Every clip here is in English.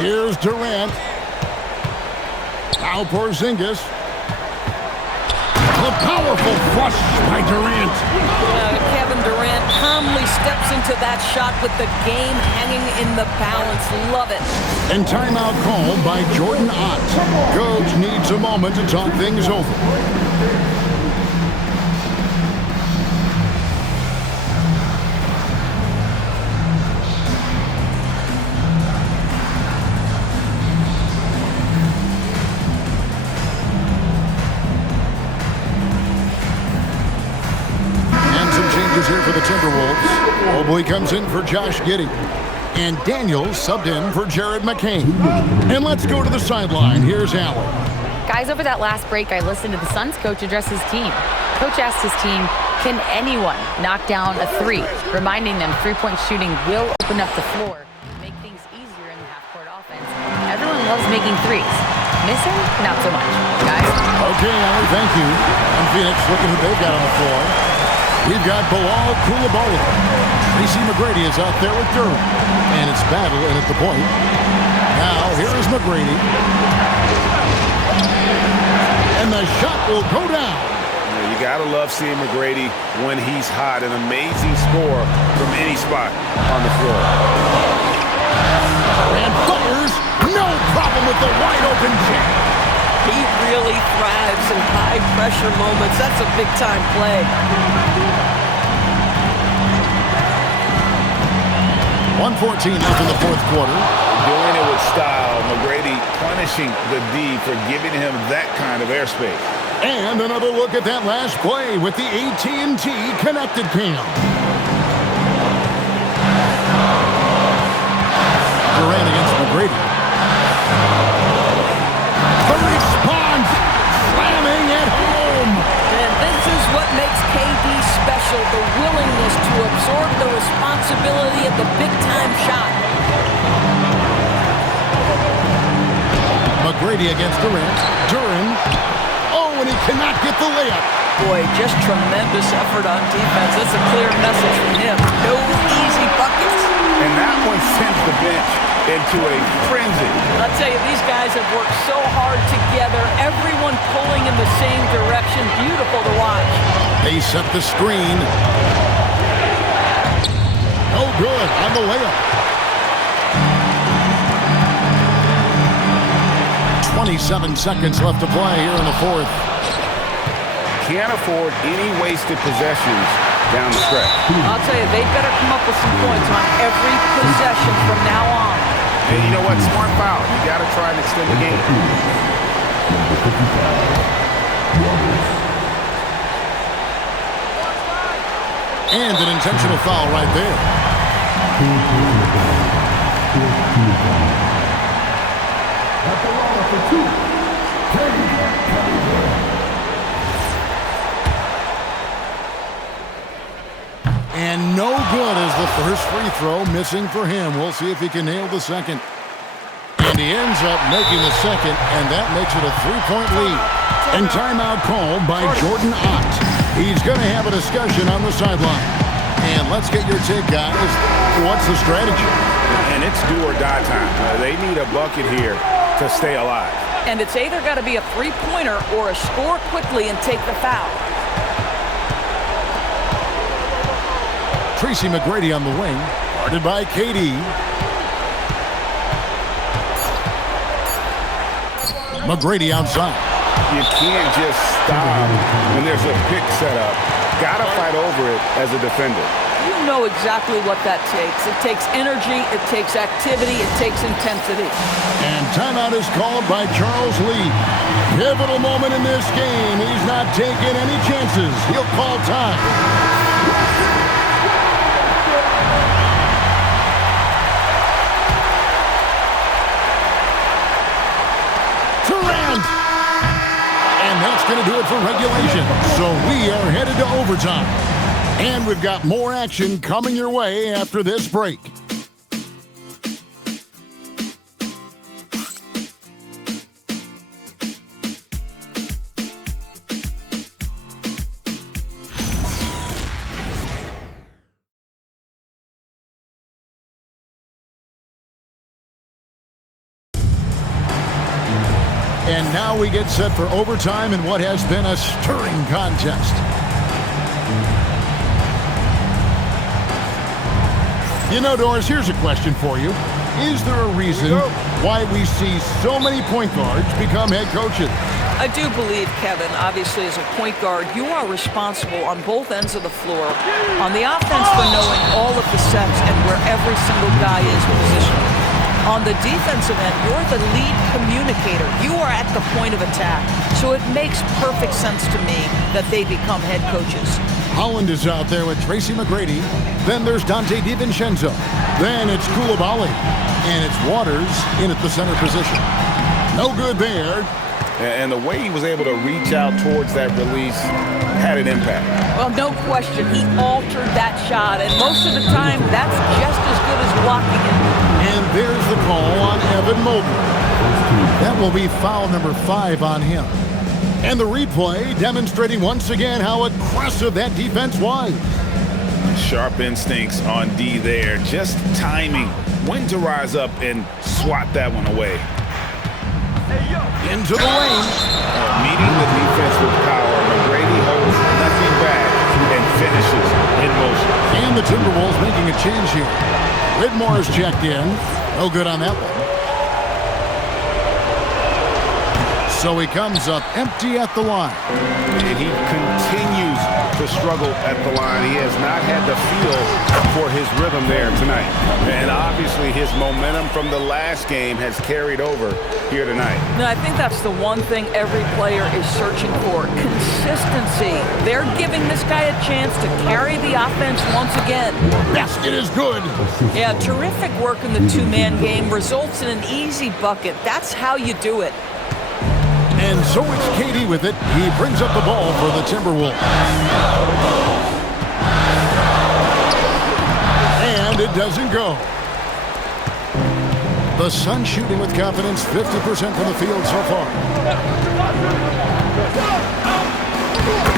Here's Durant. Now Porzingis. A powerful flush by Durant. Kevin Durant calmly steps into that shot with the game hanging in the balance. Love it. And timeout called by Jordan Ott. Coach needs a moment to talk things over. Here for the Timberwolves. Mobley comes in for Josh Giddey. And Daniels subbed in for Jared McCain. And let's go to the sideline. Here's Allen. Guys, over that last break, I listened to the Suns coach address his team. Coach asked his team, can anyone knock down a three? Reminding them three-point shooting will open up the floor, make things easier in the half-court offense. Everyone loves making threes. Missing? Not so much. Guys? Okay, Allen, thank you. And Phoenix looking who they've got on the floor. We've got Bilal Coulibaly. Tracy McGrady is out there with Durham. And it's battle in at the point. Now, here is McGrady. And the shot will go down. You got to love seeing McGrady when he's hot. An amazing score from any spot on the floor. And fires. No problem with the wide-open jam. He really thrives in high-pressure moments. That's a big-time play. 1:14 left in the fourth quarter. Doing it with style. McGrady punishing the D for giving him that kind of airspace. And another look at that last play with the AT&T Connected Cam. Durant against McGrady. The response, slamming at home. And this is what makes KD special, the willingness to absorb the responsibility of the big-time shot. McGrady against Durant. Durant. Oh, and he cannot get the layup. Boy, just tremendous effort on defense. That's a clear message from him. No easy buckets. And that one sends the bench into a frenzy. I'll tell you, these guys have worked so hard together. Everyone pulling in the same direction. Beautiful to watch. They set the screen. No good on the layup. 27 seconds left to play here in the fourth. Can't afford any wasted possessions down the stretch. I'll tell you, they better come up with some points on every possession from now on. And you know what? Smart foul. You got to try and extend the game. And an intentional foul right there. And no good as the first free throw missing for him. We'll see if he can nail the second. And he ends up making the second, and that makes it a three-point lead. And timeout called by Jordan Ott. He's going to have a discussion on the sideline. And let's get your take, guys. What's the strategy? And it's do or die time. They need a bucket here to stay alive. And it's either got to be a three-pointer or a score quickly and take the foul. Tracy McGrady on the wing, guarded by KD. McGrady outside. You can't just stop when there's a pick set up. Got to fight over it as a defender. You know exactly what that takes. It takes energy, it takes activity, it takes intensity. And timeout is called by Charles Lee. Pivotal moment in this game. He's not taking any chances. He'll call time. Durant! And that's going to do it for regulation. So we are headed to overtime. And we've got more action coming your way after this break. And now we get set for overtime in what has been a stirring contest. You know, Doris, here's a question for you. Is there a reason why we see so many point guards become head coaches? I do believe, Kevin, obviously as a point guard, you are responsible on both ends of the floor. On the offense for knowing all of the sets and where every single guy is positioned. On the defensive end, you're the lead communicator. You are at the point of attack. So it makes perfect sense to me that they become head coaches. Holland is out there with Tracy McGrady. Then there's Dante DiVincenzo. Then it's Coulibaly. And it's Waters in at the center position. No good there. And the way he was able to reach out towards that release had an impact. Well, no question. He altered that shot. And most of the time, that's just as good as blocking it. And there's the call on Evan Mobley. That will be foul number 5 on him. And the replay demonstrating once again how aggressive that defense was. Sharp instincts on D there. Just timing when to rise up and swat that one away. Into the lane. Meeting the defense with power. McGrady holds nothing back and finishes in motion. And the Timberwolves making a change here. Whitmore is checked in. No good on that one. So he comes up empty at the line. And he continues to struggle at the line. He has not had the feel for his rhythm there tonight. And obviously his momentum from the last game has carried over here tonight. No, I think that's the one thing every player is searching for. Consistency. They're giving this guy a chance to carry the offense once again. Basket is good. Yeah, terrific work in the two-man game results in an easy bucket. That's how you do it. And so it's KD with it. He brings up the ball for the Timberwolves. And it doesn't go. The Suns shooting with confidence, 50% from the field so far.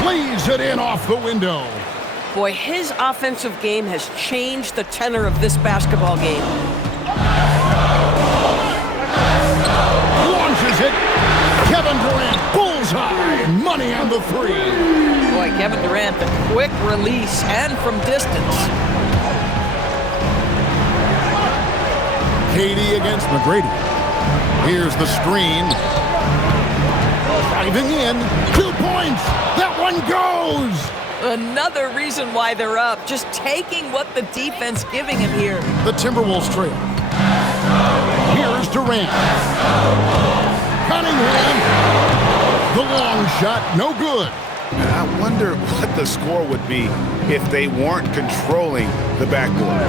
Plays it in off the window. Boy, his offensive game has changed the tenor of this basketball game. Launches it. Kevin Durant, bullseye, money on the 3. Boy, Kevin Durant, the quick release and from distance. KD against McGrady. Here's the screen. Driving in, 2 points. That one goes. Another reason why they're up, just taking what the defense giving him here. The Timberwolves trail. Here's Durant. Cunningham. The long shot, no good. I wonder what the score would be if they weren't controlling the backboard.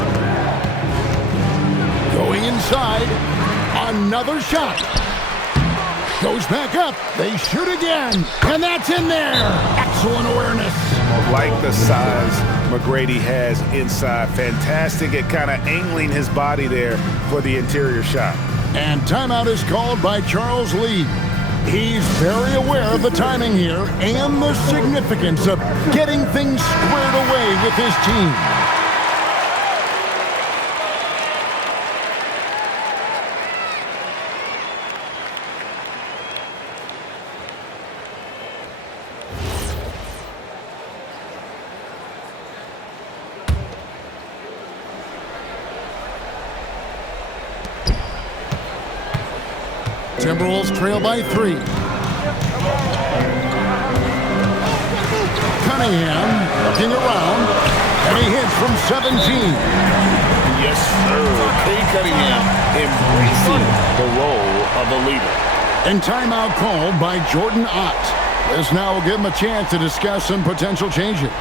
Going inside. Another shot. Goes back up. They shoot again. And that's in there. Excellent awareness. Like the size McGrady has inside. Fantastic at kind of angling his body there for the interior shot. And timeout is called by Charles Lee. He's very aware of the timing here and the significance of getting things squared away with his team. Timberwolves trail by 3. Cunningham looking around, and he hits from 17. Yes, sir. Cade Cunningham embracing the role of a leader. And timeout called by Jordan Ott. This now will give him a chance to discuss some potential changes.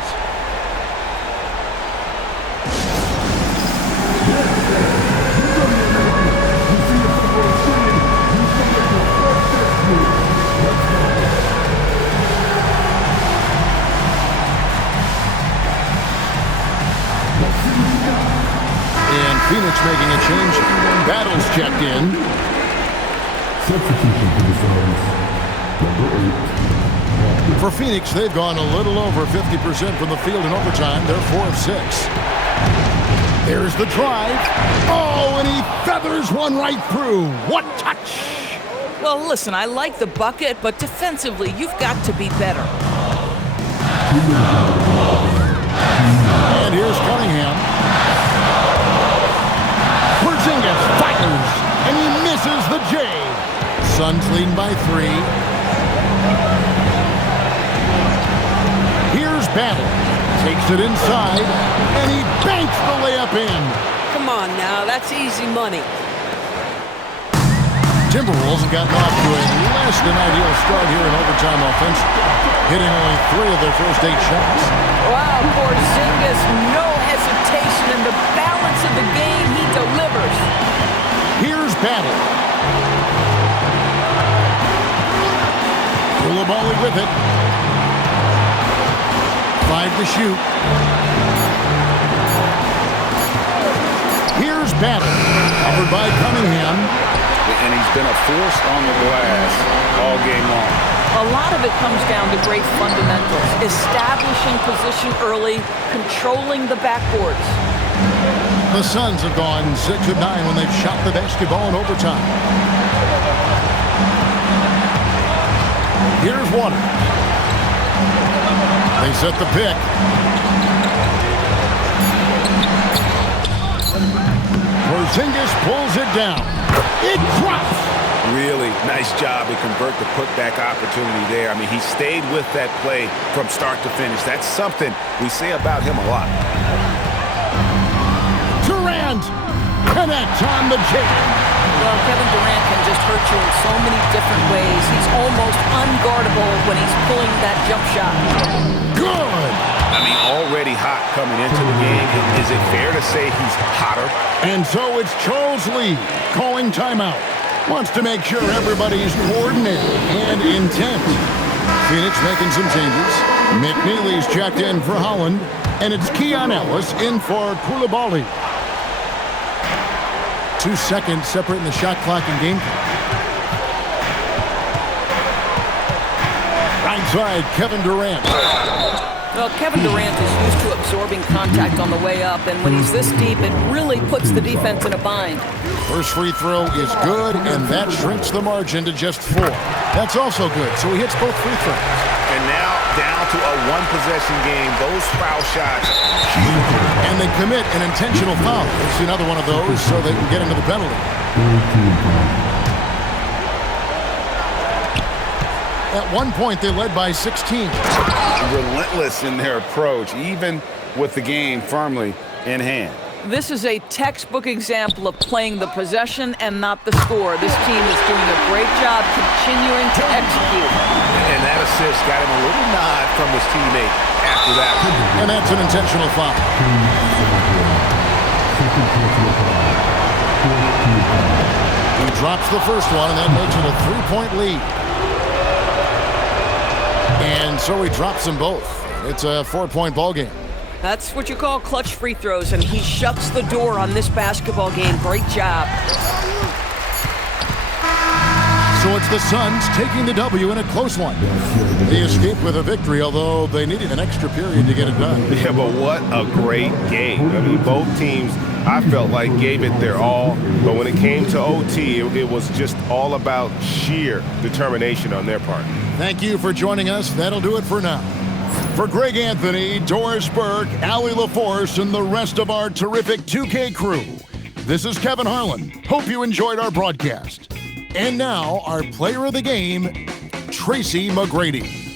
Phoenix making a change. Battles checked in. For Phoenix, they've gone a little over 50% from the field in overtime. They're 4 of 6. There's the drive. Oh, and he feathers one right through. What touch! Well, listen, I like the bucket, but defensively, you've got to be better. And here's Cunningham. Porzingis fires, and he misses the J. Suns leading by 3. Here's Battle. Takes it inside, and he banks the layup in. Come on now, that's easy money. Timberwolves have gotten off to a less than ideal start here in overtime offense, hitting only 3 of their first 8 shots. Wow, Porzingis, no hesitation in the balance of the game. He delivers. Here's Battle. Coulibaly with it. 5 to shoot. Here's Battle. Covered by Cunningham. And he's been a force on the glass all game long. A lot of it comes down to great fundamentals. Establishing position early, controlling the backboards. The Suns have gone 6 of 9 when they've shot the basketball in overtime. Here's Waters. They set the pick. Porzingis pulls it down. It drops. Really nice job to convert the putback opportunity there. I mean, he stayed with that play from start to finish. That's something we say about him a lot. Durant connects on the jam. Well, Kevin Durant can just hurt you in so many different ways. He's almost unguardable when he's pulling that jump shot. Good. I mean, already hot coming into the game. Is it fair to say he's hotter? And so it's Charles Lee calling timeout. Wants to make sure everybody's coordinated and intent. Phoenix making some changes. McNeely's checked in for Holland. And it's Keon Ellis in for Coulibaly. 2 seconds separating the shot clock and game clock. Right side, Kevin Durant. Well, Kevin Durant is used to absorbing contact on the way up, and when he's this deep, it really puts the defense in a bind. First free throw is good, and that shrinks the margin to just 4. That's also good, so he hits both free throws. And now down to a one-possession game. Those foul shots. And they commit an intentional foul. It's another one of those so they can get into the penalty. At one point, they led by 16. Relentless in their approach, even with the game firmly in hand. This is a textbook example of playing the possession and not the score. This team is doing a great job continuing to execute. And that assist got him a little nod from his teammate after that. And that's an intentional foul. He drops the first one, and that makes it a 3-point lead. And so he drops them both. It's a 4-point ball game. That's what you call clutch free throws, and he shuts the door on this basketball game. Great job. So it's the Suns taking the W in a close one. They escaped with a victory, although they needed an extra period to get it done. Yeah, but what a great game. I mean, both teams, I felt like, gave it their all. But when it came to OT, it was just all about sheer determination on their part. Thank you for joining us. That'll do it for now. For Greg Anthony, Doris Burke, Allie LaForce, and the rest of our terrific 2K crew, this is Kevin Harlan. Hope you enjoyed our broadcast. And now, our player of the game, Tracy McGrady.